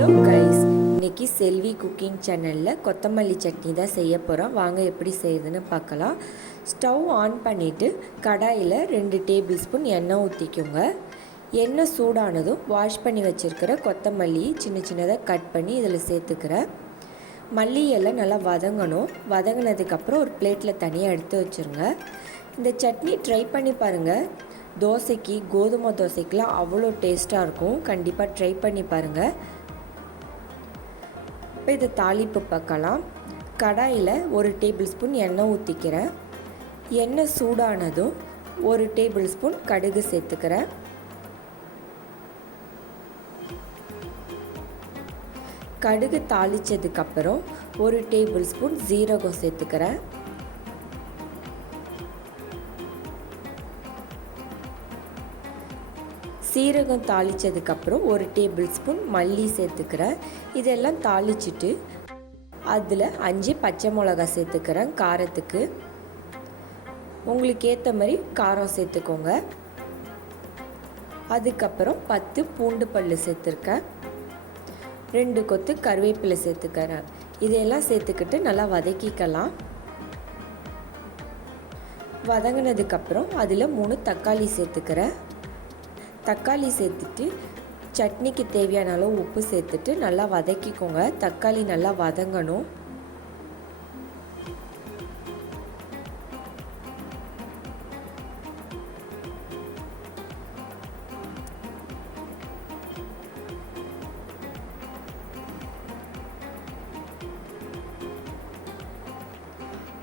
Hello guys, இன்றைக்கி செல்வி cooking சேனலில் கொத்தமல்லி சட்னி தான் செய்ய போகிறோம். வாங்க எப்படி செய்யுதுன்னு பார்க்கலாம். ஸ்டவ் ஆன் பண்ணிவிட்டு கடாயில் 2 டேபிள் ஸ்பூன் எண்ணெய் ஊற்றிக்கோங்க. எண்ணெய் சூடானதும் வாஷ் பண்ணி வச்சுருக்கிற கொத்தமல்லி சின்ன சின்னதாக கட் பண்ணி இதில் சேர்த்துக்கிறேன். மல்லி எல்லாம் நல்லா வதங்கணும். வதங்கினதுக்கப்புறம் ஒரு பிளேட்டில் தனியாக எடுத்து வச்சுருங்க. இந்த சட்னி ட்ரை பண்ணி பாருங்கள். தோசைக்கு, கோதுமை தோசைக்கெலாம் அவ்வளோ டேஸ்ட்டாக இருக்கும். கண்டிப்பாக ட்ரை பண்ணி பாருங்கள். இப்போ இது தாளிப்பு பார்க்கலாம். கடாயில் 1 டேபிள் ஸ்பூன் எண்ணெய் ஊற்றிக்கிறேன். எண்ணெய் சூடானதும் 1 டேபிள் ஸ்பூன் கடுகு சேர்த்துக்கிறேன். கடுகு தாளித்ததுக்கப்புறம் 1 டேபிள் ஸ்பூன் ஜீரகம் சேர்த்துக்கிறேன். சீரகம் தாளித்ததுக்கப்புறம் 1 டேபிள் ஸ்பூன் மல்லி சேர்த்துக்கிறேன். இதெல்லாம் தாளிச்சிட்டு அதில் 5 பச்சை மிளகா சேர்த்துக்கிறேன். காரத்துக்கு உங்களுக்கு ஏற்ற மாதிரி காரம் சேர்த்துக்கோங்க. அதுக்கப்புறம் 10 பூண்டு பல் சேர்த்துருக்கேன். 2 கொத்து கருவேப்பிலை சேர்த்துக்கிறேன். இதையெல்லாம் சேர்த்துக்கிட்டு நல்லா வதக்கிக்கலாம். வதங்கினதுக்கப்புறம் அதில் 3 தக்காளி சேர்த்துக்கிறேன். தக்காளி சேர்த்துட்டு சட்னிக்கு தேவையான அளவு உப்பு சேர்த்துட்டு நல்லா வதக்கிக்கோங்க. தக்காளி நல்லா வதங்கணும்.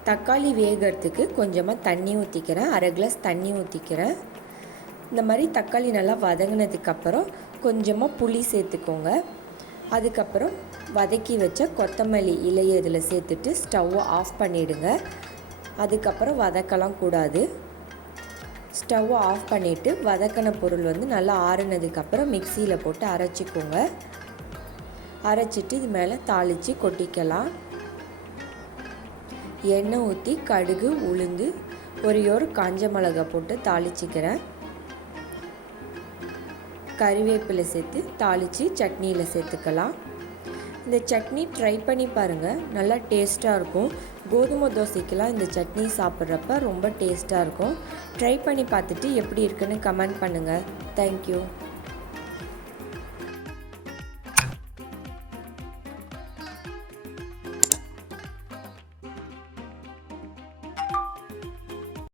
தக்காளி வேகிறதுக்கு கொஞ்சமாக தண்ணி ஊற்றிக்கிறேன். 1/2 கிளாஸ் தண்ணி ஊற்றிக்கிறேன். இந்த மாதிரி தக்காளி நல்லா வதங்கினதுக்கப்புறம் கொஞ்சமாக புளி சேர்த்துக்கோங்க. அதுக்கப்புறம் வதக்கி வச்ச கொத்தமல்லி இலையை இதில் சேர்த்துட்டு ஸ்டவ்வை ஆஃப் பண்ணிவிடுங்க. அதுக்கப்புறம் வதக்கலாம் கூடாது. ஸ்டவ்வை ஆஃப் பண்ணிவிட்டு வதக்கின பொருள் நல்லா ஆறுனதுக்கப்புறம் மிக்சியில் போட்டு அரைச்சிக்கோங்க. அரைச்சிட்டு இது மேலே தாளித்து கொட்டிக்கலாம். எண்ணெய் ஊற்றி கடுகு, உளுந்து, ஒரு காஞ்ச மிளகாய் போட்டு தாளிச்சிக்கிறேன். கறிவேப்பிலை சேர்த்து தாளித்து சட்னியில் சேர்த்துக்கலாம். இந்த சட்னி ட்ரை பண்ணி பாருங்கள். நல்லா டேஸ்ட்டாக இருக்கும். கோதுமை தோசைக்கெலாம் இந்த சட்னி சாப்பிட்றப்ப ரொம்ப டேஸ்ட்டாக இருக்கும். ட்ரை பண்ணி பார்த்துட்டு எப்படி இருக்குன்னு கமெண்ட் பண்ணுங்கள். தேங்க்யூ.